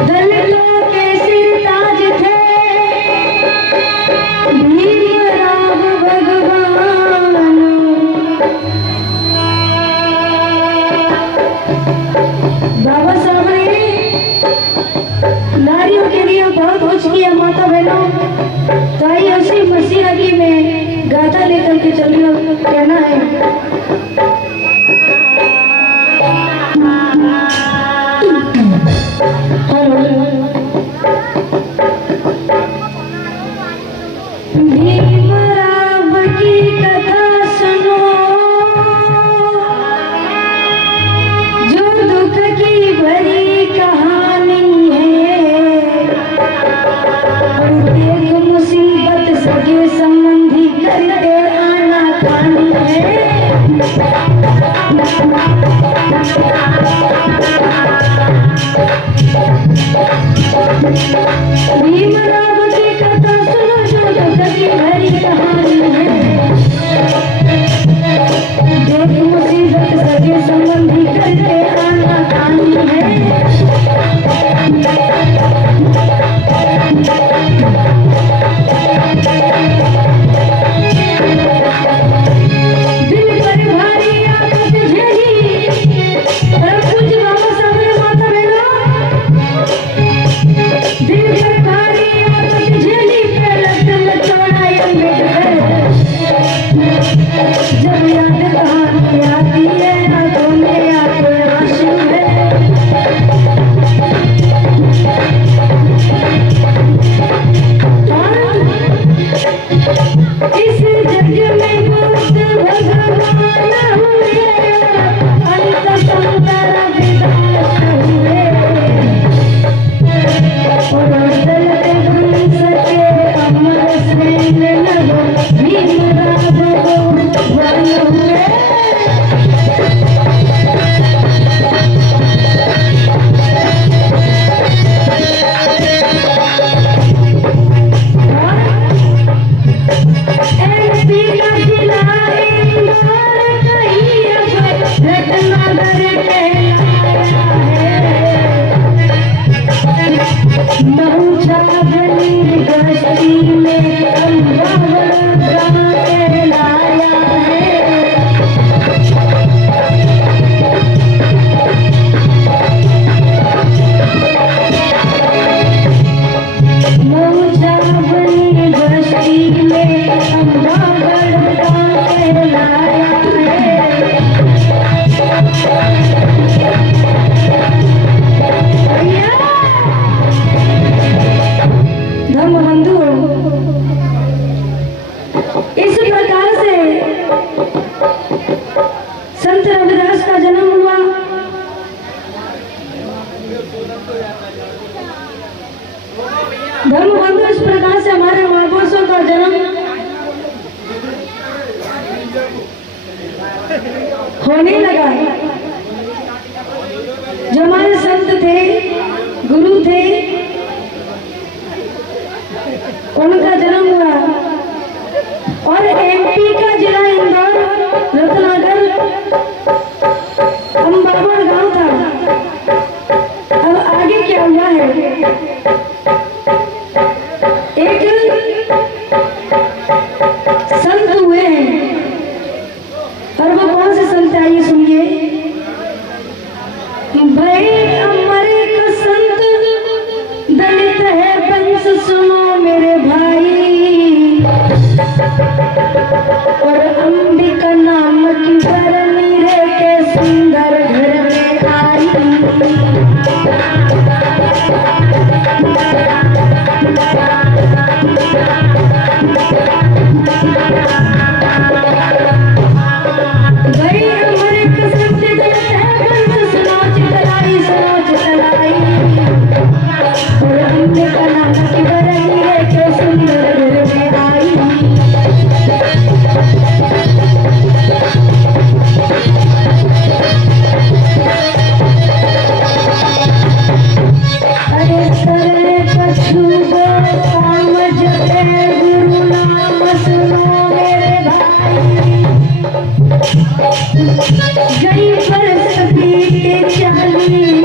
दलितों के सिर ताज थे भीमराव भगवान। बाबा साहब ने नारियों के लिए बहुत कुछ किया माता बहनों। तो आइए उसी मसीहा की में गाथा लेकर के चलिए, कहना है भीमराव की कथा सुनो, जो दुख की भरी कहानी है। और एक मुसीबत सगे संबंधी करते आना कानी है। भीमराव की कथा सुनो, जो दुख की भरी कहानी है। देख मुसीबत सगे संबंधी करके आना कानी है। दिल पर भारी आफत झेली, परम पूज्य बाबा साहब ने माता बहनों, दिल पर भारी आफत झेली, पहला चौड़ा अम्बेडकर। जब याद कहानी आती है आंखों में आंखें आंसू है। इस जग में बहुत भगवान हुए, अंत संकर विनाश हुए। और दलते वंश के अमर सेन नभ भीमराव भगवान हुए। एमपी का जिला इंदौर कहीं अब रत्नागर कहलाया है। मऊछावनी गश्ती में अम्बावड़ गाँव कहलाया है। मऊछावनी गश्ती में अम्बावड़ गाँव कहलाया है। धर्म बंधु, इस प्रकार से संत रविदास का जन्म हुआ। धर्म बंधु, इस प्रकार से हमारे महापुरुषों का जन्म होने लगा। जो हमारे संत थे, गुरु थे, उनका जन्म हुआ। और एमपी का जिला इंदौर, रत्नागर, अम्बावड़ गांव था। अब आगे क्या हुआ है, एक संत हुए हैं। और वो कौन से संत है, आइए सुनिए। भाई अमर एक संत दलित है वंश सुनो मेरे भाई। और अंबिका नाम की बरनी रे के सुंदर घर में आई। भाई अमर एक संत दलित है वंश सुनो चितलाई, सुनो चितलाई। और अंबिका नाम की बरनी रे के सुंदर घर में आई। अरे सरे पछुगो काम जपे गुरु नाम सुनो मेरे भाई। गई बरस बीते 40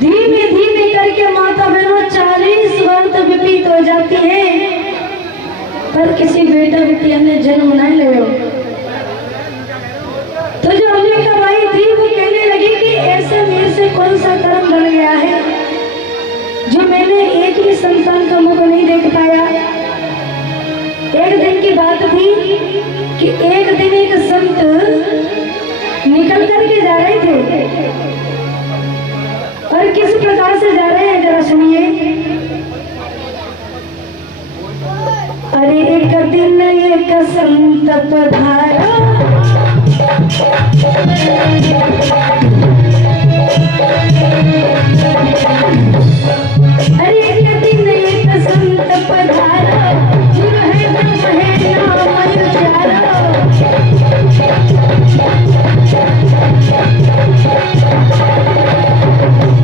धीमे धीमे करके माता बहनों 40 वर्ष व्यतीत हो जाती है, पर किसी बेटा बेटिया ने जन्म नहीं लिया। तो जो अंबिका बाई थी वो कहने लगी कि ऐसे मेरे से कौन सा कर्म बन गया है जो मैंने एक भी संतान का मुख नहीं देख पाया। एक दिन की बात थी कि एक दिन एक संत निकल करके जा रहे थे, और किस प्रकार से जा रहे हैं जरा सुनिए। अरे एक दिन एक संत पधारा, अरे एक दिन एक संत पधारा, गुरु है नाम उचारा।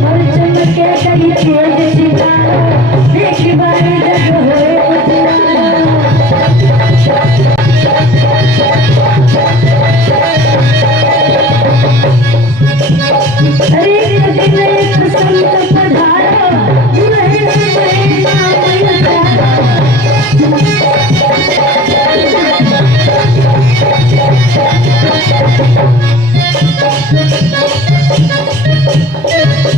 और चमके कई तेज सितारा, देख बारी जग होए उजियारा। अरे एक दिन एक संत पधारा, गुरु है नाम उचारा।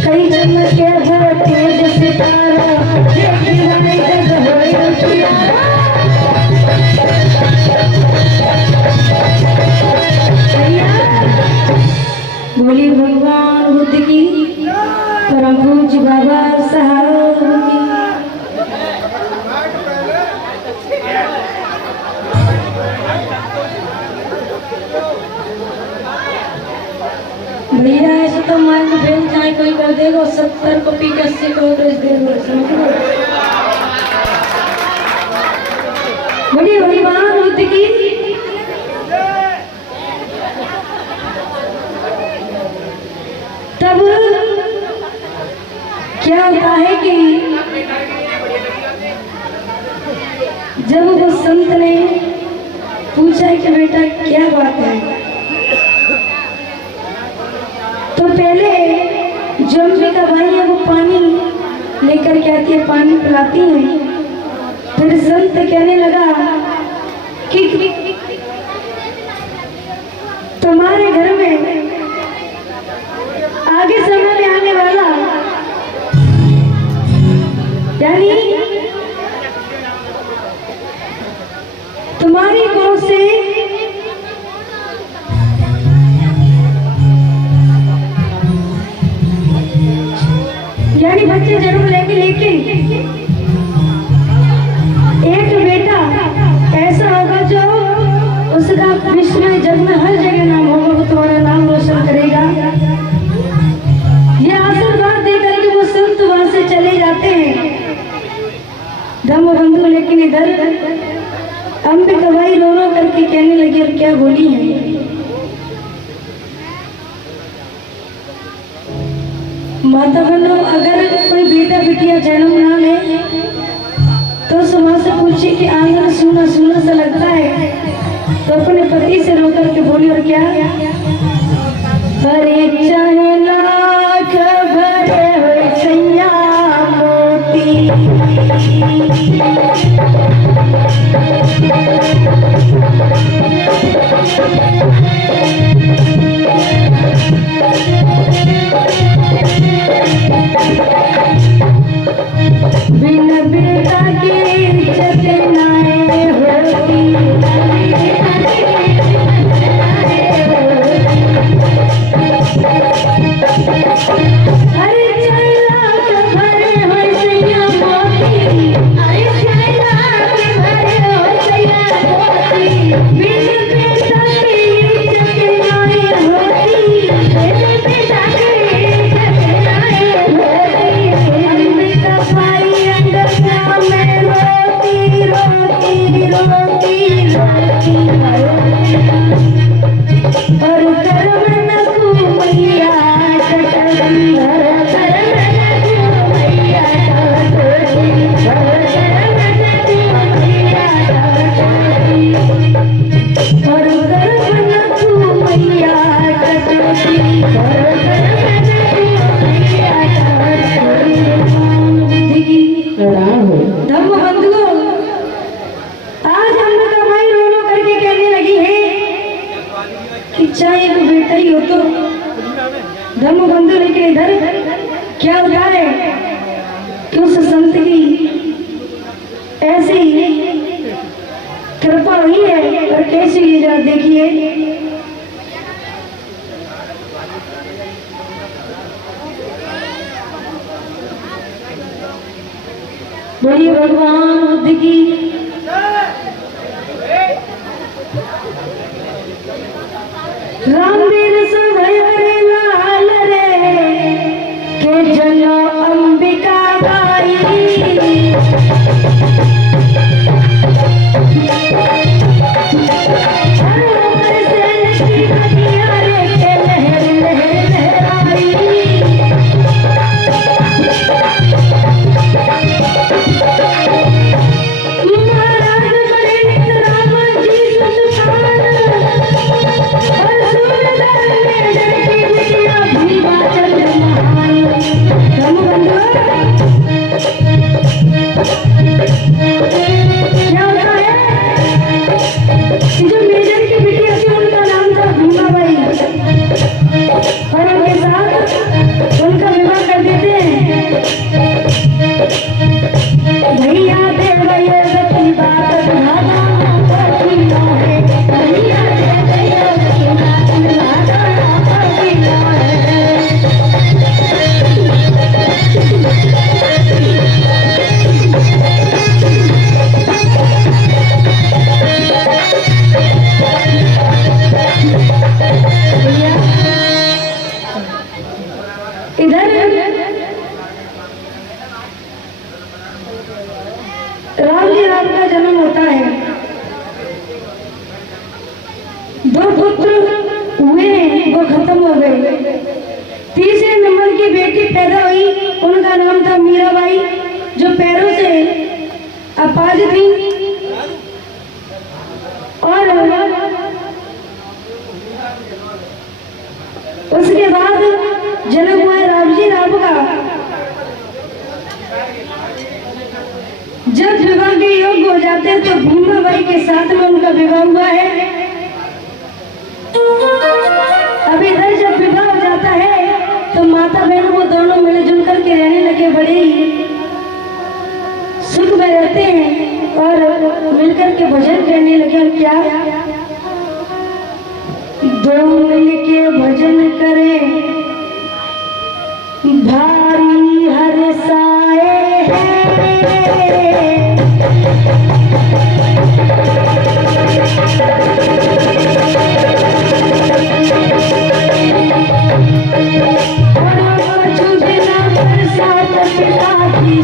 कई चमके वो तेज सितारा, देख बारी जग होए उजियारा। बोली भगवान बुद्ध की, परम पूज्य बाबा साहब की। भैया ऐसे तो माइक फेल चाहे कोई कर देगा 70 को पी के 80 को तो इस दिन बड़ी भगवान बुद्ध की। तब क्या होता है कि जब वो संत ने पूछा कि बेटा क्या बात है, तो पहले जो अंबिका बाई है वो पानी लेकर के आती है, पानी पिलाती है। फिर संत कहने लगा कि तुम्हारे घर में आगे समय में आने वाला, यानी तुम्हारी गोद से यानी बच्चे जन्म लेंगे, लेकिन एक बेटा ऐसा होगा जो उसका विश्व में जग में हर जगह नाम होगा, वो तुम्हारा नाम रोशन करेगा। ये आशीर्वाद देकर के वो संत वहां से चले जाते हैं धम्म बंधु। लेकिन इधर अंबिका बाई रो रो करके कहने लगी, और क्या बोली है, माता बहनों अगर कोई बेटा बिटिया जन्म ना ले तो समाज से पूछे कि आंगन सूना सूना सा लगता है, तो अपने पति से रो करके बोली, और क्या, अरे चाहे लाख भरे हुए सैया मोती, कि उस संत की ऐसी कृपा हुई है। और कैसी हुई जरा देखिए। बोलिए भगवान बुद्ध की। रामवीर समय लाल रे के जनो अंबिका बाई। राम जी राम का जन्म होता है। दो पुत्र हुए, वो खत्म हो गए। तीसरे नंबर की बेटी पैदा हुई, उनका नाम था मीराबाई, जो पैरों से अपाज थी। और उसके बाद जन्म हुआ राम जी राम का। जब विवाह के योग्य हो जाते हैं तो भीमाबाई के साथ में उनका विवाह हुआ है। अब इधर जब विवाह हो जाता है तो माता बहनों वो दोनों मिलजुल करके रहने लगे, बड़े ही सुख में रहते हैं और मिलकर के भजन करने लगे। और क्या दो मिलके भजन करें भारी हर साए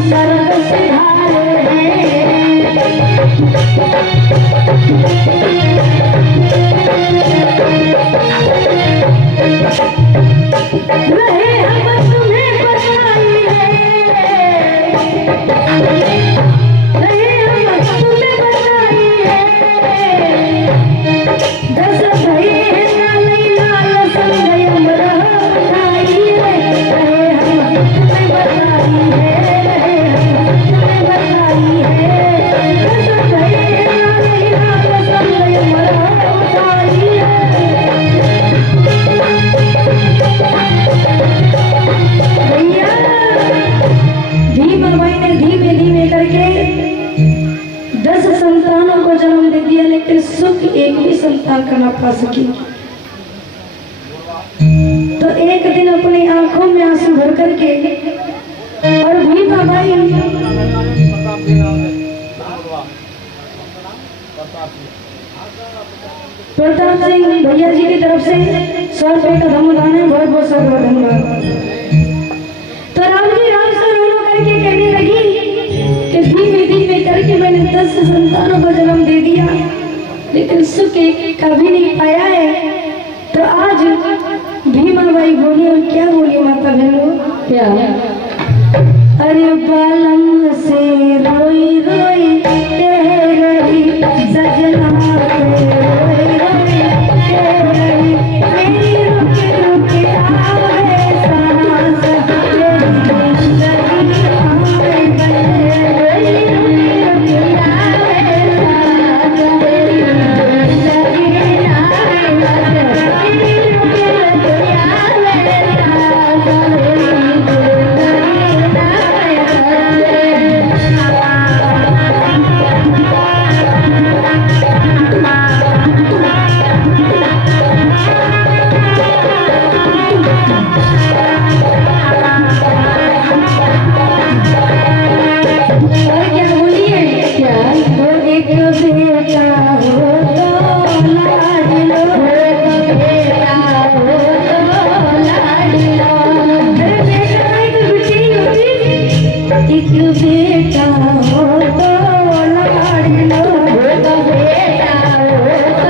सर्व सिधारे रहे हम तुम्हें बचाई है, रहे हम तुम्हें बचाई है। दस भाई है लाल लाल संग अमरा आई है, रहे हम तुम्हें बचाई है, रहे हम तुम्हें बचाई है। दस भाई है लाल लाल संग अमरा आई है। भीमाबाई ने धीमे धीमे करके 10 संतानों को जन्म दे दिया, लेकिन सुख एक भी संतान का ना पा सकी। तो एक दिन अपनी आंखों में आंसू भर करके और भीमाबाई प्रताप सिंह भैया जी की तरफ से 100 रुपए का धमदान है, बहुत बहुत सारा धन्यवाद। तो राम जी राम से रो करके कहने लगी कि धीमे धीमे करके मैंने 10 संतानों को जन्म दे दिया, लेकिन सुख एक कभी नहीं पाया है। तो आज भीमाबाई बोली, और क्या बोली माता बहनों, क्या अरे बालम से रोई रोई कह रही सजना रोई रोई कह रही मेरी रुक रुक आवे सांस मेरी जिंदगी आवे मेरी रुक रुक आवे सांस मेरी जिंदगी आवे मेरी रुक रुक आवे सांस मेरी जिंदगी एक बेटा हो तो लाडलो, एक बेटा हो तो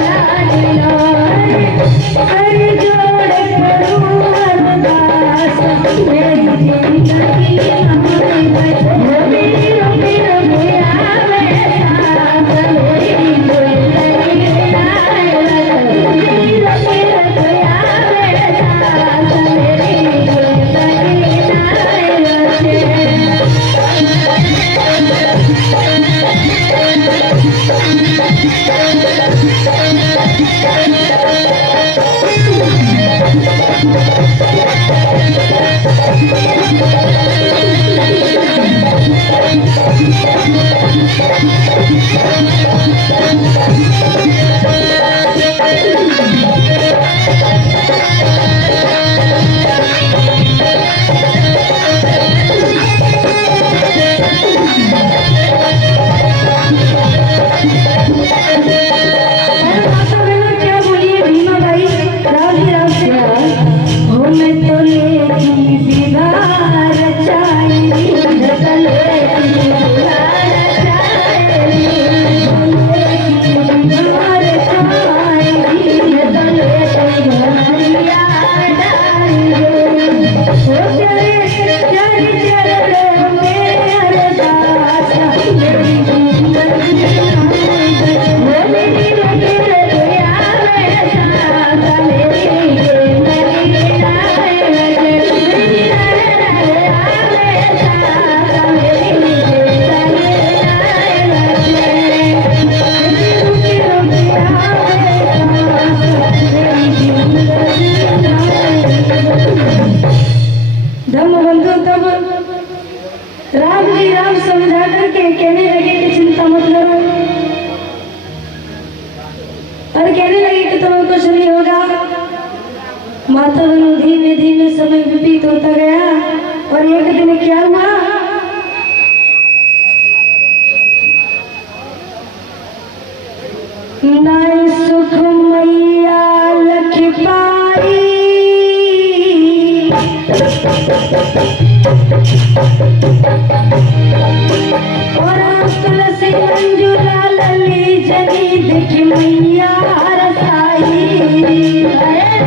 लाडलो, कर जोड़ करूं अरदास मेरी जिंदगी हमारी रोबी रोबी रोबी आवे साथ मेरी जिंदगी आए रोबी रोबी रोबी आवे साथ मेरी जिंदगी आए धर्मबंधु तब राम जी राम समझा करके कहने लगे कि चिंता मत करो, और कहने लगे कि तुम्हें कुछ नहीं होगा। माता बनो धीमे धीमे समय व्यतीत होता गया और एक दिन क्या हुआ, नाय सुख मैया लख पाई और तुलसी मंजुला लली जनी दिख मैया रसाई,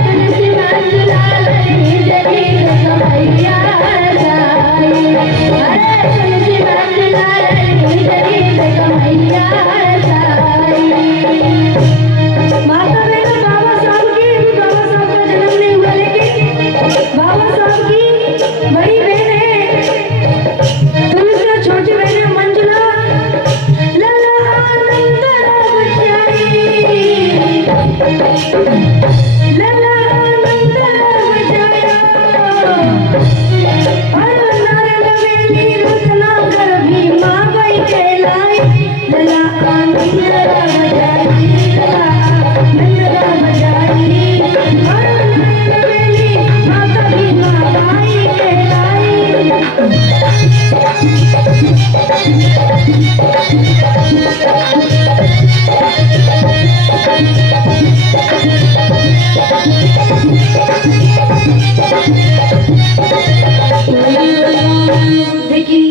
तुलसी मंजुला लली जनी दिख मैया रसाई, तुलसी मंजुला लली जनी दिख मैया रसाई। माता बहन बाबा साहब का जन्म नहीं हुआ, लेकिन बाबा साहब की बड़ी बहन है तुलसी, छोटी बहन है मंजुला, लला आनंद बचाई, लला आनंद बचाया, और नारायण वेली रत्ना कर भी माँ बाई कहलाई, लला आनंद बचाई, लला आनंद बचाई, और नारायण वेली माता भी माँ बाई कहलाई। देखिए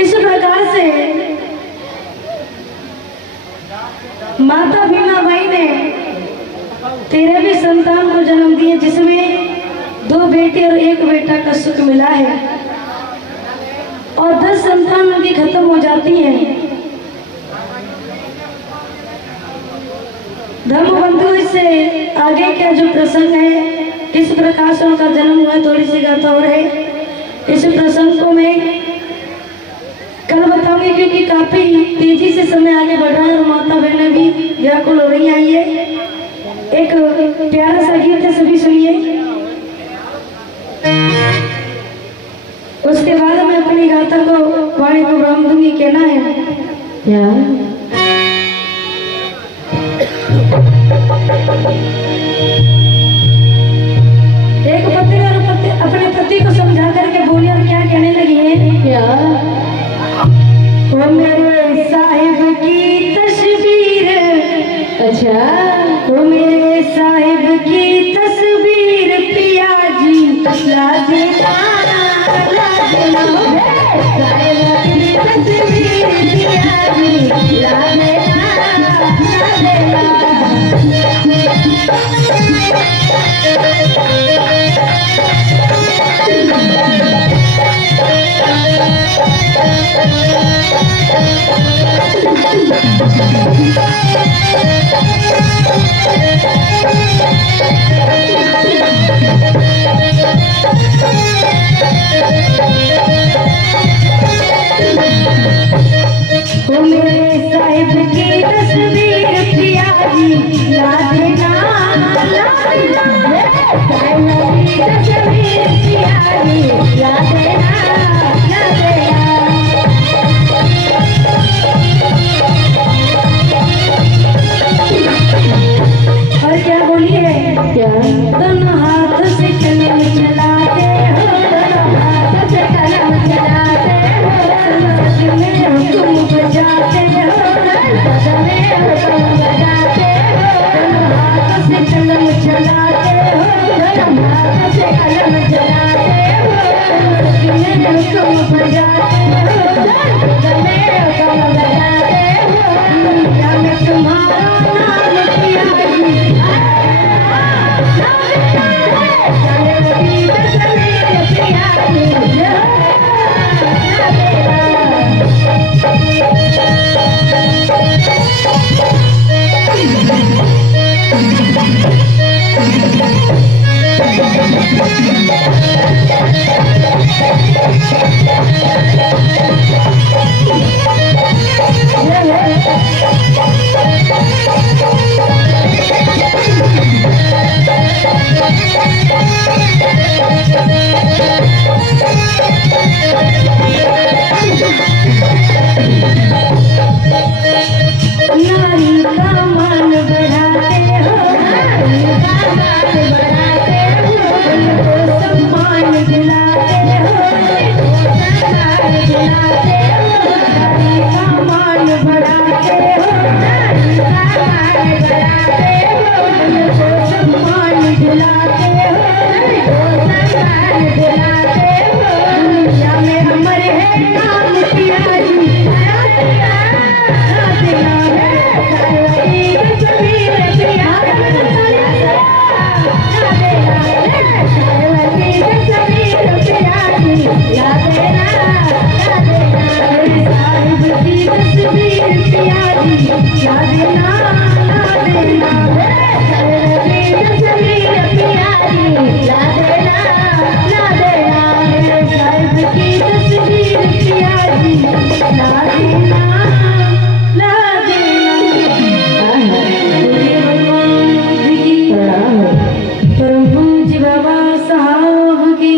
इस प्रकार से माता भीमा बाई ने 13वीं संतान को जन्म दिए, जिसमें 2 बेटे और 1 बेटा का सुख मिला है, और 10 संतान उनकी खत्म हो जाती है। धर्मबंधु, इससे आगे क्या जो प्रसंग है, किस प्रकार से उनका जन्म हुआ, थोड़ी सी गाथा और है। इस प्रसंग को मैं कल बताऊंगी, क्योंकि काफी तेजी से समय आगे बढ़ रहा है और माता बहनें भी व्याकुल हो रही आई है। एक प्यारा सा गीत है, सभी सुनिए। उसके बाद मैं अपनी गाथा को वाणी को विराम दूंगी। कहना है क्या, एक पत्नी और अपने पति को समझा करके बोली और क्या कहने लगी है, क्या वो मेरे साहिब की तस्वीर, अच्छा वो मेरे साहिब की तस्वीर पिया जी ला देना ला देना साहिब की तस्वीर प्यारी ला देना तस्वीर प्यारी ला देना साहिब की तस्वीर प्यारी ला देना परम पूज्य बाबा साहब की